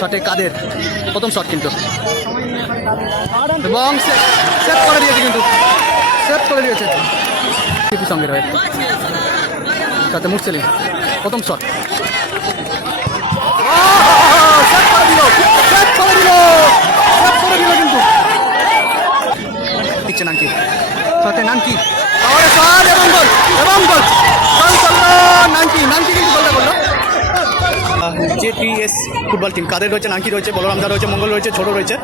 শটে কাদের প্রথম শট কিন্তু এবং সেভ করে দিয়েছে কিন্তু সেভ করে দিয়েছে সিপি সঙ্গে রয়ে সাথে মুরসেলিম প্রথম শট সেভ করে দিল সেভ করে দিল সেভ করে দিল কিন্তু দিচ্ছে নানকি সাথে নানকি এবং গোল গোল নানকি নানকি কিন্তু গোলটা করলো জেপিএস ফুটবল টিম কাদের রয়েছে নানকি রয়েছে বলরামদা রয়েছে মঙ্গল রয়েছে ছোটো রয়েছে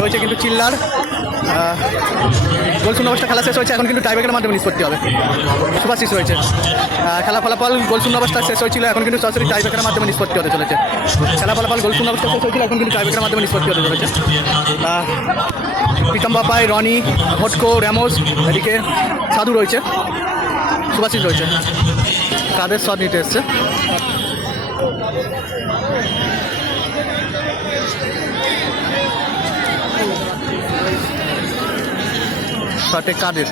রয়েছে কিন্তু চিল্লার গোল শূন্য অবস্থা খেলা শেষ হয়েছে এখন কিন্তু টাইব্রেকের মাধ্যমে নিষ্পত্তি হবে সুভাশিস রয়েছে খেলা ফলাফল গোল শূন্য অবস্থা শেষ হয়েছিল এখন কিন্তু সরাসরি টাইব্রেকের মাধ্যমে নিষ্পত্তি হতে চলেছে খেলা ফলাফল গোল শূন্য অবস্থা শেষ হয়েছিল এখন কিন্তু টাইব্রেকের মাধ্যমে নিষ্পত্তি হতে চলেছে প্রীতম বাপাই রনি ভটকো র্যামোস এদিকে সাধু রয়েছে সুভাশিস রয়েছে কাদের শট নিতে এসছে শটে কাদের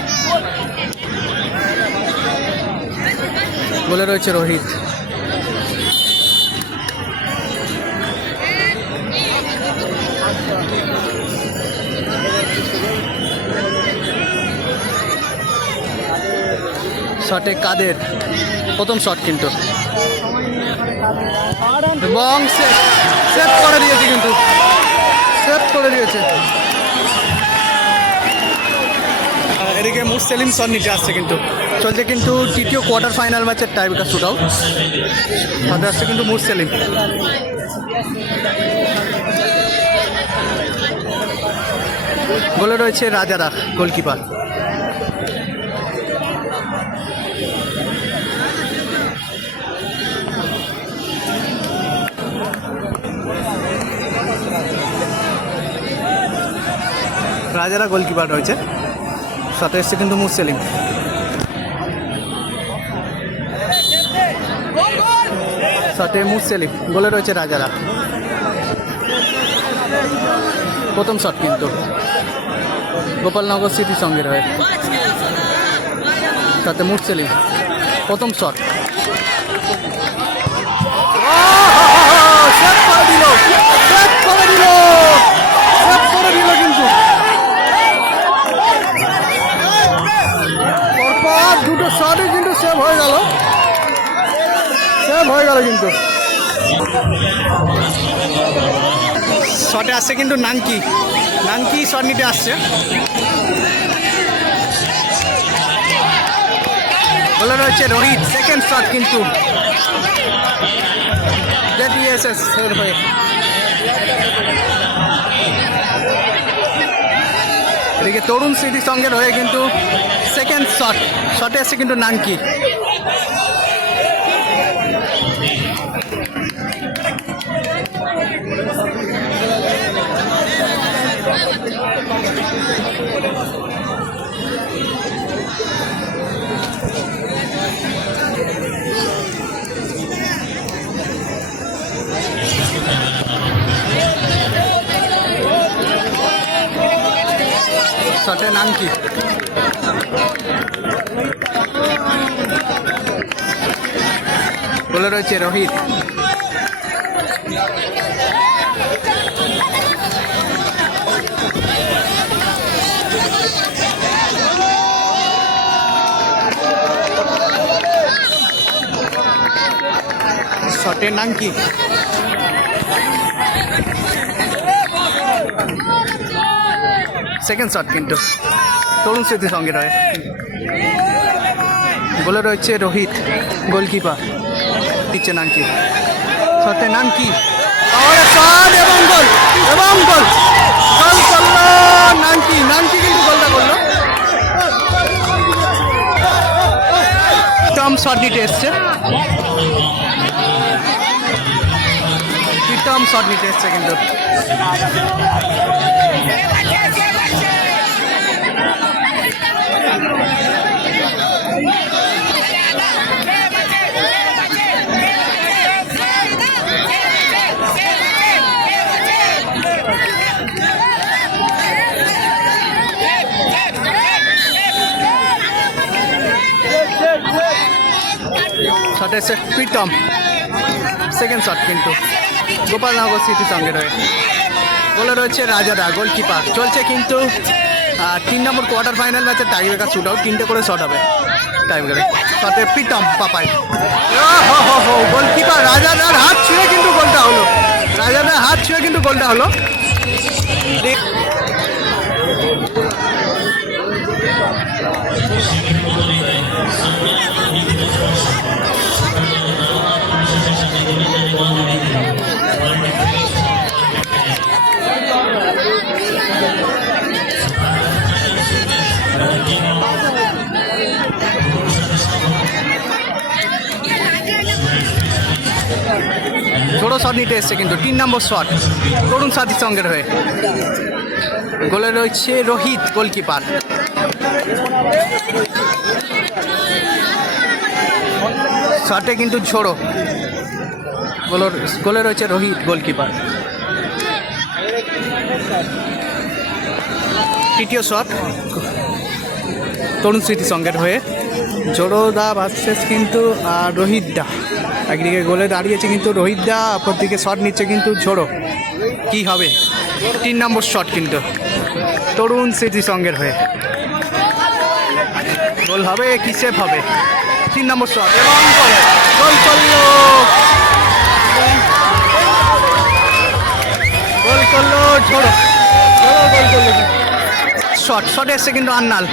গোলে রয়েছে রোহিত শটে কাদের প্রথম শট কিন্তু এবং সেভ করে দিয়েছে কিন্তু সেভ করে দিয়েছে এদিকে মুরসেলিম শট নিচে আসছে কিন্তু চলছে কিন্তু তৃতীয় কোয়ার্টার ফাইনাল ম্যাচের টাইব্রেকার শুট আউট সাথে আসছে কিন্তু মুরসেলিম গোলে রয়েছে রাজারা গোলকিপার রাজারা গোলকিপার রয়েছে সাথে এসছে কিন্তু মুরসেলিম সাথে মুরসেলিম গোলে রয়েছে রাজারা প্রথম শট কিন্তু গোপালনগর সিটির সঙ্গে রয়ে সাথে মুরসেলিম প্রথম শট দুটো শটই কিন্তু সেভ হয়ে গেল কিন্তু শটে আসছে কিন্তু নানকি শট নিতে আসছে বলে রয়েছে রোহিত সেকেন্ড শট কিন্তু জেপিএসএস এর হয়ে এদিকে তরুণ স্মৃতির সঙ্গে রয়ে কিন্তু সেকেন্ড শটে আসছে কিন্তু নানকি শটে নানকি বলে রয়েছে রোহিত শটে নানকি সেকেন্ড শট কিন্তু তরুণ স্মৃতির সঙ্গে রয়ে গোলে রয়েছে রোহিত গোলকিপার দিচ্ছে নানকি শটে নানকি এবং গোল করলো নানকি কিন্তু গোলটা করলো প্রীতম শট নিতে এসছে কিন্তু শট এসে প্রীতম সেকেন্ড শট কিন্তু গোপালনগর সিটির সঙ্গে রয়ে গোলে রয়েছে রাজাদা গোলকিপার। চলছে কিন্তু 3 নম্বর কোয়ার্টার ফাইনাল ম্যাচের টাই ব্রেকার শুট আউট, 3টে করে শট হবে টাই ব্রেকারে। শটে প্রীতম পাপাই, গোলকিপার রাজাদার হাত ছুঁয়ে কিন্তু গোলটা হলো, রাজাদার হাত ছুঁয়ে কিন্তু গোলটা হলো। ছোট শট নিতে এসছে কিন্তু 3 নম্বর শট তরুণ সাথীর সঙ্গে হয়ে গোলে রয়েছে রোহিত গোলকিপার। শটে কিন্তু ঝোড়ো, গোলে রয়েছে রোহিত গোলকিপার। তৃতীয় শট তরুণ স্মৃতি সঙ্গের হয়ে জোড়োদা ভার্সেস কিন্তু রোহিত দা। একদিকে গোলে দাঁড়িয়েছে কিন্তু রোহিত দা, অপরদিকে শট নিচ্ছে কিন্তু ঝোড়ো। কি হবে? 3 নম্বর শট কিন্তু তরুণ স্মৃতি সঙ্গের হয়ে গোল হবে কি সেভ হবে? 3 নম্বর শট এবং গোল করলো, গোল করলো ঝোড়ো, গোল করলো। শটে এসছে কিন্তু আন্নাল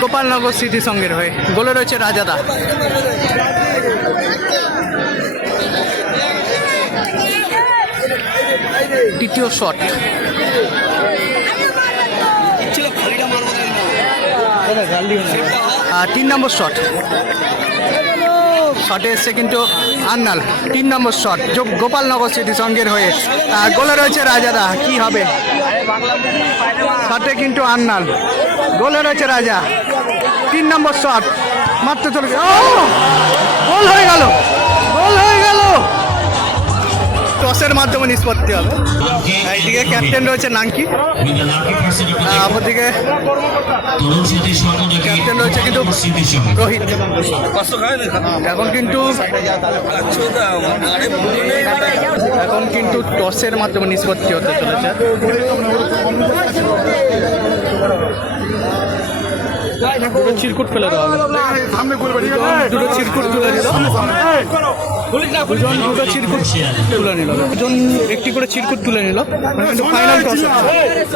গোপালনগর সিটি সঙ্গের হয়ে গোলে রয়েছে রাজাদা। তৃতীয় শট 3 নম্বর শট, শটে এসছে কিন্তু আন্নাল। 3 নম্বর শট গোপালনগর সিটি সঙ্গের হয়ে গোলে রয়েছে রাজাদা। কি হবে? শটে কিন্তু আন্নাল, গোলে রয়েছে রাজা। 3 নম্বর শট মাত্র চলে গেল, গোল হয়ে গেল, গোল হয়ে গেল। টসের মাধ্যমে নিষ্পত্তি হবে। এইদিকে ক্যাপ্টেন রয়েছে নাঙ্কি, অপরদিকে ক্যাপ্টেন রয়েছে কিন্তু রোহিত। এখন কিন্তু টসের মাধ্যমে নিষ্পত্তি হতে চলেছে। দুটো চিরকুট ফেলে দেওয়া হবে, দুটো চিরকুট তুলে নিল, দুজন দুটো চিরকুট তুলে নিল, দুজন একটি করে চিরকুট তুলে নিল। কিন্তু ফাইনাল টস,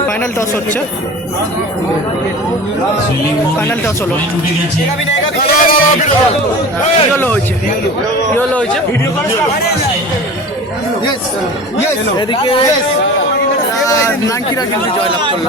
ফাইনাল টস হচ্ছে, ফাইনাল টস হলো। ইয়েলো হয়েছে, ইয়েলো হয়েছে। এদিকে নাঙ্কিরা কিন্তু জয়লাভ করলো।